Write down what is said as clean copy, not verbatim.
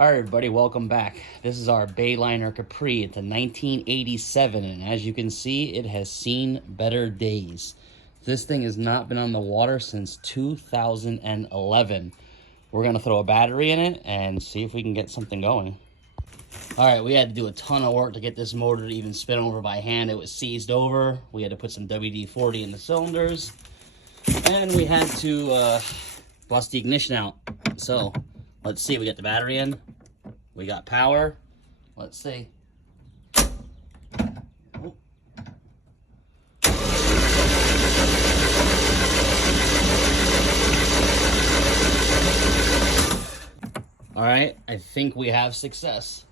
All right, everybody, welcome back. This is our Bayliner Capri. It's a 1987, and as you can see, it has seen better days. This thing has not been on the water since 2011. We're gonna throw a battery in it and see if we can get something going. All right, we had to do a ton of work to get this motor to even spin over by hand. It was seized over. We had to put some WD-40 in the cylinders, and we had to bust the ignition out. So let's see, we got the battery in. We got power. Let's see. Oh. All right, I think we have success.